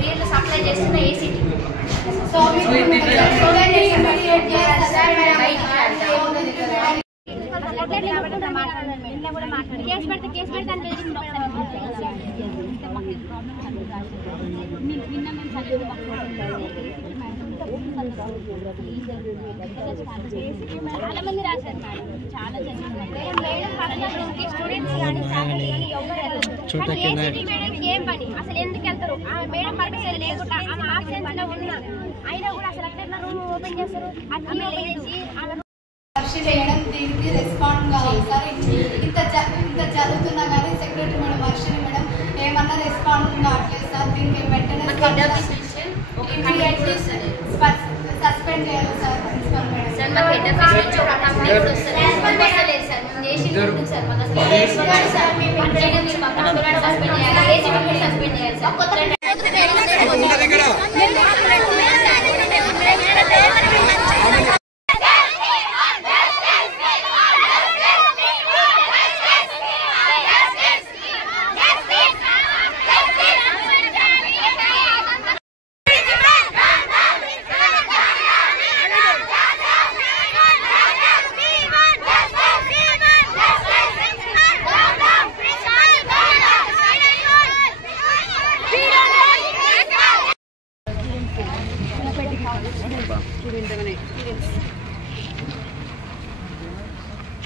వీళ్ళు సప్లై చేస్తున్న ACT case పెడితే నిన్న మేము చాలా మంది రాశారు మేడం, చాలా చదివారు స్టూడెంట్స్ కానీ ఫ్యాకల్టీ కానీ ఎవరు మేడం ఏం పని అసలు ఎందుకు వెళ్తారు? మేడం పర్మిషన్ లేకుండా ఆమె ఆబ్సెన్స్ లో ఉన్నా అయినా కూడా అసలు ఎక్కడ రూమ్ ఓపెన్ చేస్తారు? అట్లా లేచి చేయడం దీనికి రెస్పాండ్ కావాలి సార్. ఇంత జరుగుతున్నా కానీ సెక్రటరీ మేడం వర్షిని మేడం ఏమన్నా రెస్పాండ్ కావట్లేదు సార్. దీనికి వెంటనే సస్పెండ్ చేయాలి సార్ ప్రిన్సిపల్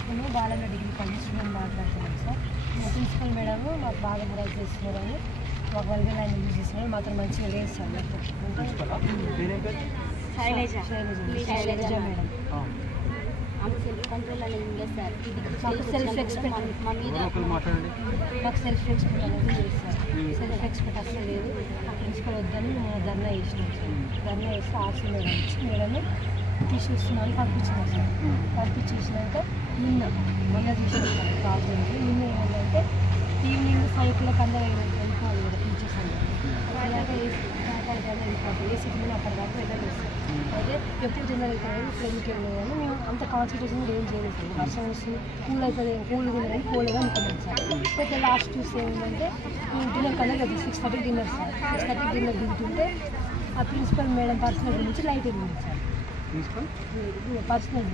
నేను బాలన్న డిగ్రీ కాలేజ్ స్టూడెంట్ మాట్లాడుతున్నాను సార్. మా ప్రిన్సిపల్ మేడం మాకు బాగా హెల్ప్ చేస్తున్నారని మాకు వల్గర్ లైన్ యూజ్ చేస్తున్నారు. మాత్రం మంచిగా లేదు సార్. శైలజ మేడం కంట్రోల్ అనేది లేదు సార్. మాకు సెల్ఫ్ ఎక్స్పెక్ట్ అనేది లేదు సార్. సెల్ఫ్ ఎక్స్పెక్ట్ అసలు లేదు. ఆ ప్రిన్సిపల్ వద్దని మేము ధర్నా చేసినాం సార్. ధర్నా చేస్తే ఆర్సీ మేడం ఇచ్చి మేడం తీసేస్తున్నాను పంపించినాం సార్. పంపించేసినాక మొన్న తీసినాం సార్. ప్రాబ్లం నిన్న ఏమంటే ఈవినింగ్ 5 o'clock వెళ్ళిపోవాలి కదా టీచర్స్ అందరూ. అలాగే వెళ్ళిపోతుంది ఏసీ మీద అప్పటిదాకా వెళ్ళలేదు సార్. అయితే ఎప్పుడు తిన్నారు వెళ్తారు ఇప్పుడు ఎందుకు వెళ్ళలేదు మేము అంత కాన్సన్ట్రేషన్ కూడా ఏం చేయలేదు సార్. వర్షం వస్తుంది కూల్ అవుతుంది కూల్ తినదని కూల్గా అనుకున్నాం సార్. అయితే లాస్ట్ చూస్తే ఏంటంటే డిన్నర్ కన్నా కదా 6:30 డిన్నర్ సార్. 6:30 డిన్నర్ తింటుంటే ఆ ప్రిన్సిపల్ మేడం పర్సనల్ నుంచి లైట్ వెళ్ళింది సార్. పర్సనల్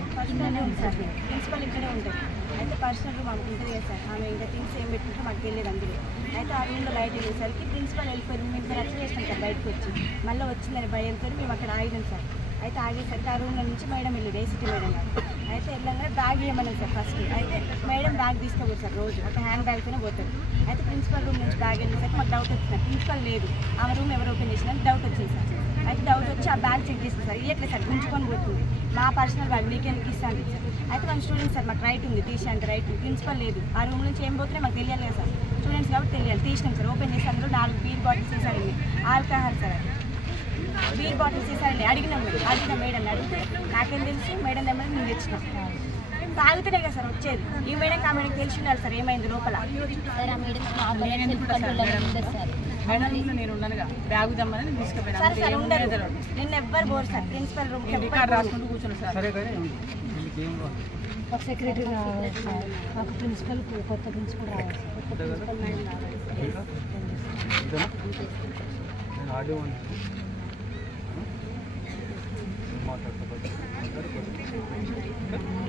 సార్ ప్రిన్సిపల్ ఇక్కడే ఉంటుంది. అయితే పర్సనల్ రూమ్ మాకు ఉంటుంది సార్. ఆమె ఇంకా థింగ్స్ ఏం పెట్టుకుంటే మాకు తెలియదు అందులో. అయితే ఆ రూమ్లో లైట్ వెళ్ళేసరికి ప్రిన్సిపల్ వెళ్ళిపోయింది. మేము ఇక్కడ రచ్చ చేస్తాం సార్ బయటకు వచ్చి. మళ్ళీ వచ్చిందని భయంతో మేము అక్కడ ఆగినాం సార్. అయితే ఆగేసరికి ఆ రూమ్లో నుంచి మేడం వెళ్ళేది ఏసీటీ మేడం గారు. అయితే వెళ్ళంగా బ్యాగ్ ఇవ్వమన్నాను సార్ ఫస్ట్. అయితే మేడం బ్యాగ్ తీసుకోపోదు సార్. రోజు ఒక హ్యాండ్ బ్యాగ్తోనే పోతారు. అయితే ప్రిన్సిపల్ రూమ్ నుంచి బ్యాగ్ వెళ్ళేసరికి మాకు డౌట్ వచ్చింది. ప్రిన్సిపల్ లేదు, ఆమె రూమ్ ఎవరు ఓపెన్ చేసినా డౌట్ వచ్చింది సార్. అయితే డౌట్ వచ్చి ఆ బ్యాగ్ చెక్ చేస్తాను సార్. ఇవ్వట్లేదు సార్, గుంజుకొని పోతుంది. మా పర్సనల్ బ్యాగ్ వీకెండ్కి ఇస్తాను సార్. అయితే మన స్టూడెంట్స్ సార్ మాకు రైట్ ఉంది తీసే అంటే రైట్. ప్రిన్సిపల్ లేదు, ఆ రూమ్ నుంచి ఏం పోతున్నాయి మాకు తెలియాలి కదా సార్. స్టూడెంట్స్ కాబట్టి తెలియాలి. తీసినాం సార్. ఓపెన్ చేసి అందులో 4 బీర్ బాటిల్స్ వేసారండి. Alcohol sir. అది బీర్ బాటిల్స్ వేసారండి. అడిగిన మేడం అడిగితే నాకేం తెలుసు మేడం నెంబర్ నేను తెచ్చినాం. తాగితేనే కదా సార్ వచ్చేది. ఈ మేడం ఆ మేడం తెలిసి ఉండాలి సార్ ఏమైంది లోపల. నేను ఉన్నానుగా బ్యాగ్ దమ్మని తీసుకుపోయాను సార్ ఉండదు. నిన్న ఎవ్వరు పోరు సార్. ప్రిన్సిపల్ రూమ్ రాసుకుంటూ కూర్చున్నాను సార్. ఒక సెక్రటరీ రావాలి సార్. మాకు ప్రిన్సిపల్ కొత్త ప్రిన్సిపల్ రావాలి సార్. కొత్త ప్రిన్సిపల్ మేడం రావాలి సార్.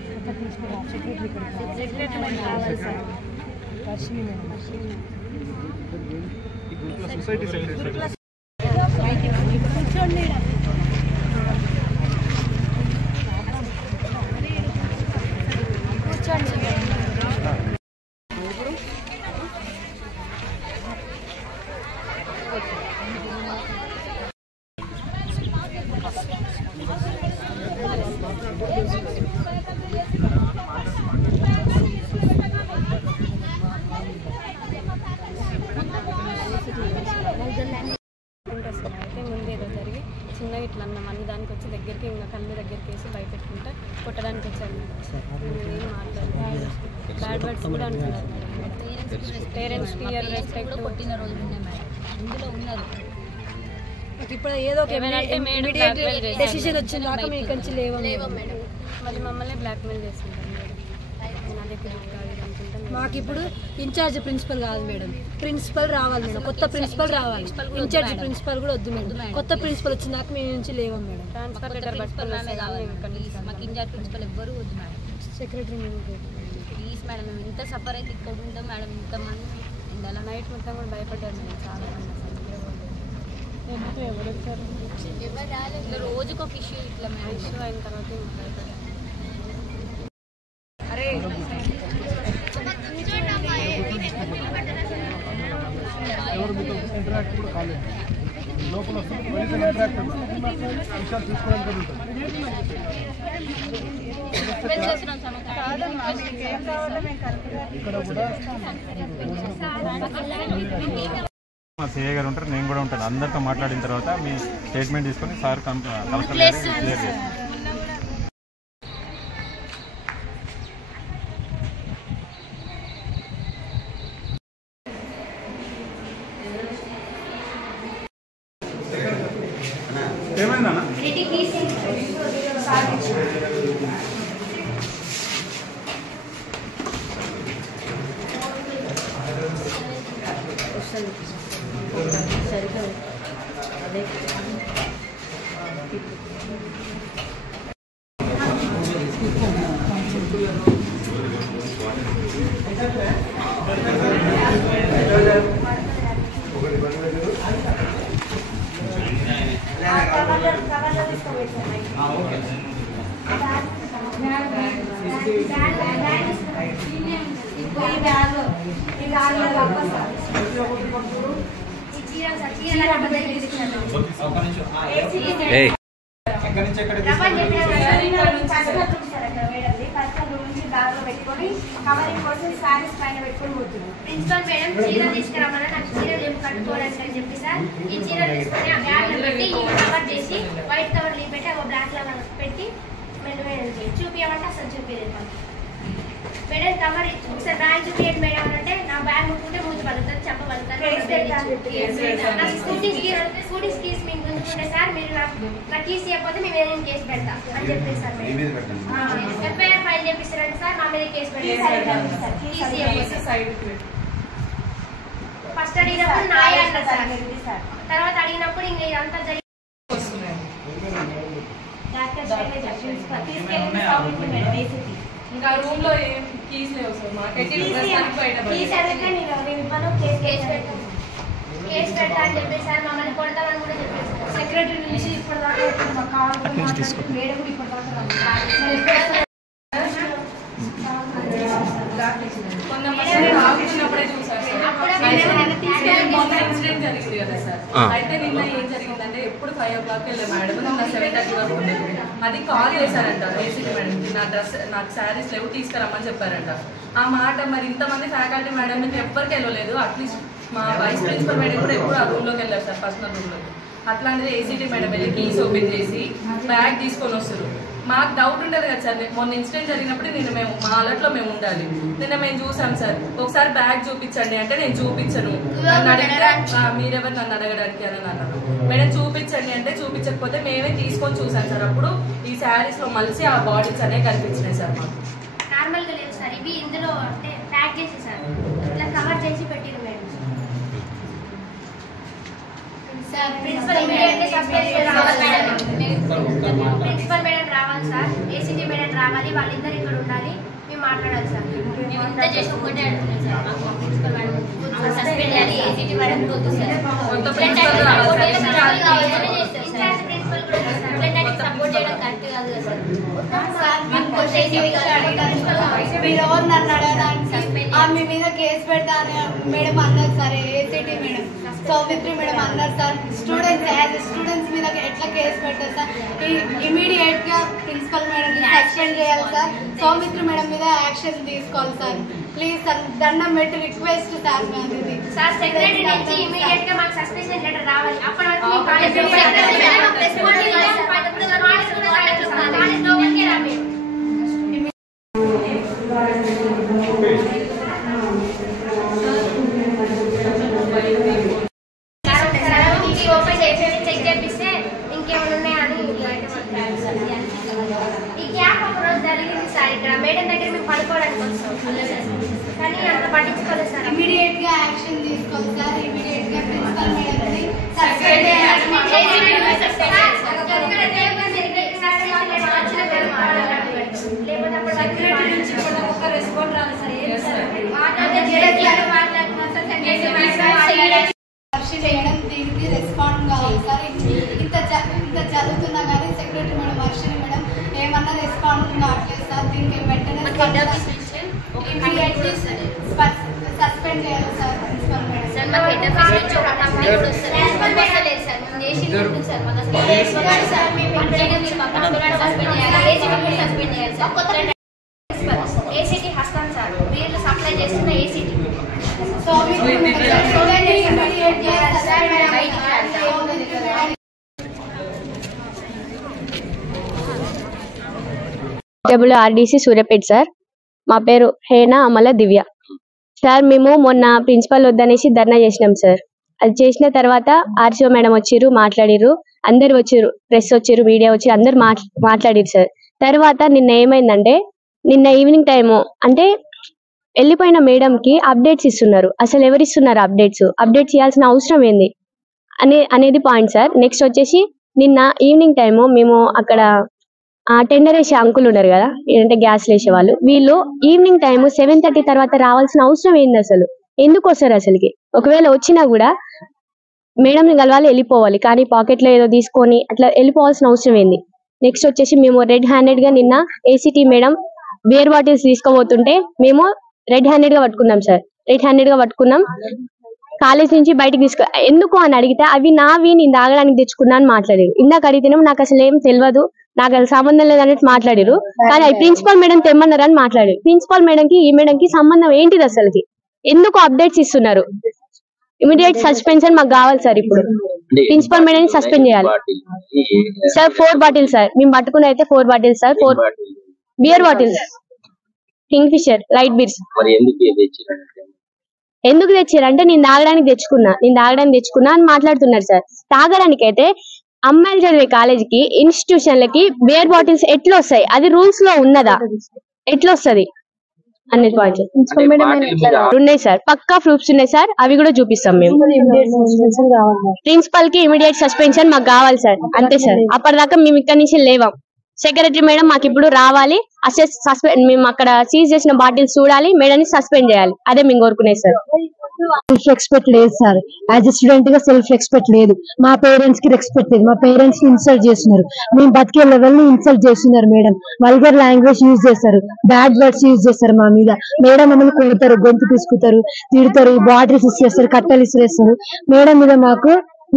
కొత్త ప్రిన్సిపల్ రావాలి. సెక్రటరీ మేడం రావాలి sir. Varshini madam society secretary కూర్చోండి మేడం. కూర్చోండి అయితే ముందేదో జరిగి చిన్నగా ఇట్లా అన్నాం అన్ని దానికి వచ్చి దగ్గరికి ఇంకా కళ్ళు దగ్గరికి వేసి భయపెట్టుకుంటే కొట్టడానికి వచ్చారు మేడం. ఏం మాట్లాడారు, బ్యాడ్ వర్డ్స్ కూడా అంటున్నారు మేడం. పేరెంట్స్ క్లియర్ రెస్పెక్ట్ కొట్టిన రోజులు ఉన్నాయి మేడం, ఇందులో ఉన్నారు. ఇప్పుడు ఏదో డెసిషన్ వచ్చింది దాకా మీ కంచి లేవు మేడం. మళ్ళీ మమ్మల్ని బ్లాక్మెయిల్ చేస్తుంటారు మేడం. నా దగ్గర మాకు ఇప్పుడు ఇన్ఛార్జ్ ప్రిన్సిపల్ కాదు మేడం, ప్రిన్సిపల్ రావాలి మేడం, కొత్త ప్రిన్సిపల్ రావాలి. ఇన్ఛార్జ్ ప్రిన్సిపల్ కూడా వద్దు మేడం, కొత్త ప్రిన్సిపల్ వచ్చినాక మేము నుంచి లేవం మేడం. మాకు ఇన్ఛార్జ్ ప్రిన్సిపల్ ఎవ్వరు వద్దు madam. Secretary madam please madam, మేము ఇంత సఫర్ అయితే ఇక్కడ ఉంటాం మేడం. ఇంతమంది ఇందాల నైట్ మొత్తం కూడా భయపడ్డారు మేడం చాలా మంది. ఎవరు రాలేదు, రోజుకు ఒక ఇష్యూ ఇట్లా మేము ఇష్యూ అయిన తర్వాత భయపడ్డారు. అరే లోపల ఇంటరాక్ట్ విషయాలు తీసుకోవడానికి ఇక్కడ కూడా మా సిఐ గారు ఉంటారు, నేను కూడా ఉంటాను. అందరితో మాట్లాడిన తర్వాత మీ స్టేట్మెంట్ తీసుకొని సార్ కలెక్టర్ క్లియర్ చేస్తారు. ఏమైందా ప్రిన్సిపల్ మేడం చీర తీసుకురామని నాకు చీర ఏం కట్టుకోవడానికి అని చెప్పి సార్ ఈ చీర తీసుకొని ఆ బ్యాగ్లో పెట్టి ఈ కవర్ చేసి వైట్ కవర్ లీవ్ పెట్టి ఒక బ్లాక్ కవర్ పెట్టి మేడం చూపించమంటే అసలు చూపించలేదు. మేడం కవర్ ఒకసారి బ్యాగ్ చూపించండి మేడం అంటే నా బ్యాగ్ ముట్టుకుంటే ముందు పలుకుతుంది చెప్పగలుగుతాను. స్కూటీస్ కీస్ మీకు గుంజుకుంటే సార్ మీరు నాకు కీస్ ఇవ్వకపోతే మేము ఏదైనా కేసు పెడతాం అని చెప్పేసి సార్ ఎఫ్ఐఆర్ ఫైల్ చేపిస్తారంటే సార్ మా మీద కేసు పెడతాం. ఫస్ట్ అడిగినప్పుడు నాయ అన్నారు సార్, తర్వాత అడిగినప్పుడు ఇంక ఇదంతా జరిగి ఇంకా రూమ్ లో ఏం కీస్ లేవు సార్ మాకైతే కేసు పెడతా అని చెప్పేసి సార్ మమ్మల్ని కొడతామని కూడా చెప్పేసి సెక్రటరీ నుంచి ఇప్పటిదాకా మా కావాలి మేడం కూడా ఇప్పటిదాకా వచ్చినప్పుడే చూసారు ఇన్సిడెంట్ జరిగింది కదా సార్. అయితే నిన్న ఏం జరిగిందంటే ఎప్పుడు 5 o'clock వెళ్ళే మేడం నిన్న 7:30 వరకు ఉండేది. అది కాల్ చేశారంట ఏసీటీ మేడం, నాకు శారీస్ లేవు తీసుకురమ్మని చెప్పారంట. ఆ మాట మరి ఇంతమంది ఫ్యాకల్టీ మేడం మీకు ఎవ్వరికి వెళ్ళలేదు. అట్లీస్ట్ మా వైస్ ప్రిన్సిపల్ మేడం కూడా ఎప్పుడు ఆ రూమ్లోకి వెళ్ళారు సార్, పర్సనల్ రూమ్లోకి. అట్లాంటిది ఏసీటీ మేడం వెళ్ళి కీస్ ఓపెన్ చేసి బ్యాగ్ తీసుకొని వస్తారు. మాకు డౌట్ ఉండదు కదా సార్, మొన్న ఇన్సిడెంట్ జరిగినప్పుడు నిన్న మేము మా అలర్ట్లో మేము ఉండాలి. నిన్న మేము చూసాం సార్, ఒకసారి బ్యాగ్ చూపించండి అంటే నేను చూపించను, నన్ను అడిగితే మీరెవరు నన్ను అడగడానికి అని అన్నారు. మేడం చూపించండి అంటే చూపించకపోతే మేమే తీసుకొని చూసాం సార్. అప్పుడు ఈ శారీస్లో మలిసి ఆ బాడీస్ అనేవి కనిపించినాయి సార్ మాకు. నార్మల్గా లేదు సార్, ఇవి ఇందులో అంటే ప్యాక్ చేసి సార్ ఇట్లా కవర్ చేసి పెట్టిరు మేడం. ప్రిన్సిపల్ ఇమీడియట్లీ సస్పెండ్ రావాలి మేడం, ప్రిన్సిపల్ మేడం రావాలి సార్, ఏసీటీ మేడం రావాలి, వాళ్ళిద్దరు ఇక్కడ ఉండాలి, మేము మాట్లాడాలి సార్. మేము ఇంత చేసి ఒకటే అడుగుతున్నాం సార్, మాకు ప్రిన్సిపల్ మేడం సస్పెండ్ చేయాలి, ఏసీటీ మేడం వద్దు సార్. ప్రిన్సిపల్ కూడా సపోర్ట్ చేయడం కరెక్ట్ కాదు కదా సార్. మీరు ఎవరు నన్ను అడగడానికి మీ మీద కేసు పెడతా అని మేడం అన్నారు sir, ACT madam Saumitri madam అన్నారు సార్. స్టూడెంట్స్ మీద ఎట్లా కేసు పెడతారు సార్, ఇమీడియట్ గా ప్రిన్సిపల్ మేడం సస్పెండ్ చేయాలి సార్, సౌమిత్రి మేడం మీద యాక్షన్ తీసుకోవాలి సార్. ప్లీజ్ సార్, దండం పెట్టి రిక్వెస్ట్ సార్. సార్ సెక్రటరీ నుంచి ఇమీడియట్ గా మాకు సస్పెన్షన్ లెటర్ రావాలి. అప్పటి వరకు ఓపెన్ చేసి చెక్ చేపిస్తే ఇంకేమైనా ఉన్నాయని ఈ క్యాప్ ఒక రోజు జరిగింది సార్. ఇక్కడ మేడం దగ్గర మేము పడుకోవడానికి వస్తాం, కానీ అంత పట్టించుకోలేదు సార్. ఇమీడియట్ గా యాక్షన్ తీసుకోవాలి సార్. ఇమీడియట్ గా ప్రిన్సిపల్ మేడం ని సస్పెండ్ చేయాలి. దీనికి రెస్పాండ్ కావాలి సార్. ఇంత చదువుతున్నా కానీ సెక్రటరీ మేడం వర్షిణి మేడం ఏమన్నా రెస్పాండ్ కావట్లేదు సార్. దీనికి వెంటనే సస్పెండ్ చేయాలి సార్ ప్రిన్సిపల్ మేడం. ఏసీటీ హస్తం సార్ వీళ్ళు సప్లై చేస్తున్న ACT. So RDC Suryapet sir. మా పేరు హేనా అమల దివ్య సార్. మేము మొన్న ప్రిన్సిపల్ వద్దనేసి ధర్నా చేసినాం సార్. అది చేసిన తర్వాత ఆర్సీఓ మేడం వచ్చిర్రు, మాట్లాడిర్రు, అందరు వచ్చిర్రు, ప్రెస్ వచ్చిర్రు, మీడియా వచ్చి అందరు మాట్లాడిరు సార్. తర్వాత నిన్న ఏమైందంటే, నిన్న ఈవినింగ్ టైము అంటే వెళ్ళిపోయిన మేడంకి అప్డేట్స్ ఇస్తున్నారు. అసలు ఎవరిస్తున్నారు అప్డేట్స్ ఇవ్వాల్సిన అవసరం ఏంది అనేది పాయింట్ సార్. నెక్స్ట్ వచ్చేసి నిన్న ఈవినింగ్ టైము మేము అక్కడ టెండర్ వేసే అంకులు ఉన్నారు కదా, ఏంటంటే గ్యాస్ వేసే వాళ్ళు, వీళ్ళు ఈవినింగ్ టైము 7:30 తర్వాత రావాల్సిన అవసరం ఏంది, అసలు ఎందుకు వస్తారు అసలుకి? ఒకవేళ వచ్చినా కూడా మేడంని కలవాలి, వెళ్ళిపోవాలి, కానీ పాకెట్లో ఏదో తీసుకొని అట్లా వెళ్ళిపోవాల్సిన అవసరం ఏంది? నెక్స్ట్ వచ్చేసి మేము రెడ్ హ్యాండెడ్ గా నిన్న ఏసీటీ మేడం బియర్ బాటిల్స్ తీసుకోబోతుంటే మేము రెడ్ హ్యాండెడ్ గా పట్టుకున్నాం సార్. రెడ్ హ్యాండెడ్ గా పట్టుకున్నాం, కాలేజ్ నుంచి బయటకు ఎందుకు అని అడిగితే అవి నావి, నేను తాగడానికి తెచ్చుకున్నా అని మాట్లాడారు. ఇందాక అడిగితేనేమో నాకు అసలు ఏం తెలియదు, నాకు అది సంబంధం లేదన్నట్టు మాట్లాడారు. కానీ అది ప్రిన్సిపల్ మేడం తెమ్మన్నారని మాట్లాడారు. ప్రిన్సిపల్ మేడంకి ఈ మేడంకి సంబంధం ఏంటిది అసలుకి? ఎందుకు అప్డేట్స్ ఇస్తున్నారు? ఇమీడియట్ సస్పెన్షన్ మాకు కావాలి సార్. ఇప్పుడు ప్రిన్సిపల్ మేడం సస్పెండ్ చేయాలి సార్. 4 బాటిల్స్ సార్ మేము పట్టుకుని అయితే 4 bottles sir. 4 beer bottles, Kingfisher light beers. ఎందుకు తెచ్చారంటే నేను తాగడానికి తెచ్చుకున్నా అని మాట్లాడుతున్నారు సార్. తాగడానికి అయితే అమ్మాయిలు చదివే కాలేజీకి, ఇన్స్టిట్యూషన్లకి బియర్ బాటిల్స్ ఎట్లా వస్తాయి? అది రూల్స్ లో ఉన్నదా? ఎట్లా వస్తుంది అనేది పాయింట్. ప్రిన్సిపల్ మేడం ఉన్నాయి సార్, పక్కా ప్రూఫ్స్ ఉన్నాయి సార్, అవి కూడా చూపిస్తాం మేము. ప్రిన్సిపల్ కి ఇమీడియట్ సస్పెన్షన్ మాకు కావాలి సార్, అంతే సార్. అప్పటిదాకా మేము ఇక్కడ నుంచి లేవాం. సెక్రటరీ మేడం మాకు ఇప్పుడు రావాలి, మేము అక్కడ సీజ్ చేసిన బాటిల్స్ చూడాలి, మేడం ని సస్పెండ్ చేయాలి, అదే మేము కోరుకునేది సార్. సెల్ఫ్ రెస్పెక్ట్ లేదు సార్. యాజ్ ఎ స్టూడెంట్ గా సెల్ఫ్ రెస్పెక్ట్ లేదు. మా పేరెంట్స్ కి రెస్పెక్ట్ లేదు. మా పేరెంట్స్ ని ఇన్సల్ట్ చేస్తున్నారు. మేము బతికే లెవెల్ ని ఇన్సల్ట్ చేస్తున్నారు. మేడం వల్గర్ లాంగ్వేజ్ యూజ్ చేస్తారు, బ్యాడ్ వర్డ్స్ యూజ్ చేస్తారు మా మీద. మేడం మమ్మల్ని కొడతారు, గొంతు తీసుకుతారు, తిడతారు, బాటిల్స్ ఇచ్చేస్తారు, కట్టలు ఇస్తారు. మేడం మీద మాకు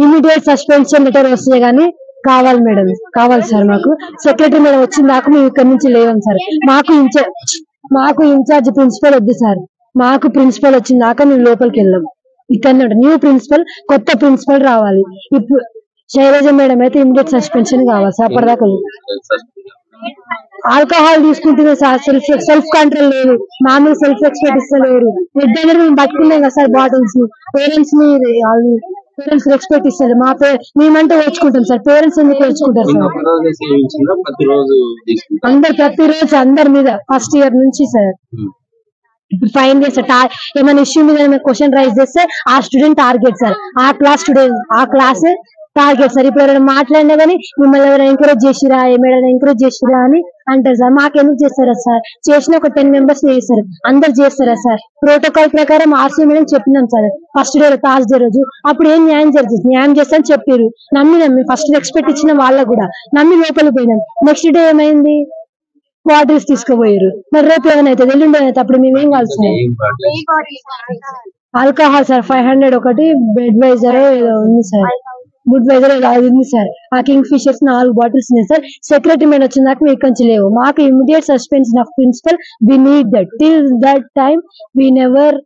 ఇమీడియట్ సస్పెన్షన్ లెటర్ వస్తుంది కానీ కావాలి మేడం, కావాలి సార్. మాకు సెక్రటరీ మేడం వచ్చిన దాకా మేము ఇక్కడ నుంచి లేవం సార్. మాకు ఇన్ఛార్జ్ ప్రిన్సిపల్ వద్దు సార్. మాకు ప్రిన్సిపల్ వచ్చిన దాకా మేము లోపలికి వెళ్ళాం. ఇక్కడ న్యూ ప్రిన్సిపల్, కొత్త ప్రిన్సిపల్ రావాలి. ఇప్పుడు శైలజ మేడం అయితే ఇమీడియట్ సస్పెన్షన్ కావాలి సార్. అప్పటిదాకా ఆల్కహాల్ తీసుకుంటుంది సార్. సెల్ఫ్ కంట్రోల్ లేదు, మామూలు సెల్ఫ్ రెస్పెక్ట్ ఇస్తలేరు. ఇద్దరు మేము పట్టుకున్నాం కదా సార్ బాటిల్స్ ని. పేరెంట్స్ రెస్పెక్ట్ ఇస్తారు. మేమంటే ఓర్చుకుంటాం సార్, పేరెంట్స్ ఎందుకు ఓర్చుకుంటారు సార్? ప్రతిరోజు అందరి మీద ఫస్ట్ ఇయర్ నుంచి సార్. ఇప్పుడు ఫైన్ చేస్తారు, ఏమైనా ఇష్యూ మీద క్వశ్చన్ రైజ్ చేస్తే ఆ స్టూడెంట్ టార్గెట్ సార్, ఆ క్లాస్ టార్గెట్ సార్. ఇప్పుడు ఎవరైనా మాట్లాడినా కానీ మిమ్మల్ని ఎవరైనా ఎంకరేజ్ చేసిరా, ఏమైనా ఎంకరేజ్ చేసిరా అని అంటారు సార్. మాకెందుకు చేస్తారా సార్? చేసిన ఒక 10 మెంబర్స్ చేస్తారు, అందరు చేస్తారా సార్? ప్రోటోకాల్ ప్రకారం ఆర్సీ మేడం చెప్పినాం సార్ ఫస్ట్ డే థర్స్డే రోజు. అప్పుడు ఏం న్యాయం జరుగుతుంది, న్యాయం చేస్తారని చెప్పారు. నమ్మి ఫస్ట్ రెస్పెక్ట్ ఇచ్చిన వాళ్ళకు కూడా నమ్మి లోపలికి పోయినాం. నెక్స్ట్ డే ఏమైంది? బాటిల్స్ తీసుకుపోయారు. మరి రేపు ఏమైనా అయితే ఎల్లుండి అయితే అప్పుడు మేమేం కావాలి సార్? ఆల్కహాల్ సార్ 500 ఒకటి, బెడ్ వైజర్ ఏదో ఉంది సార్, గుడ్ వైజర్ అది ఉంది సార్. ఆ కింగ్ ఫిషర్స్ 4 బాటిల్స్ ఉన్నాయి సార్. సెక్రటరీ మేడం వచ్చిన దాకా మీకు కొంచెం లేవు. మాకు immediate suspension of principal, we need that. Till that time we never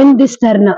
end this dharna.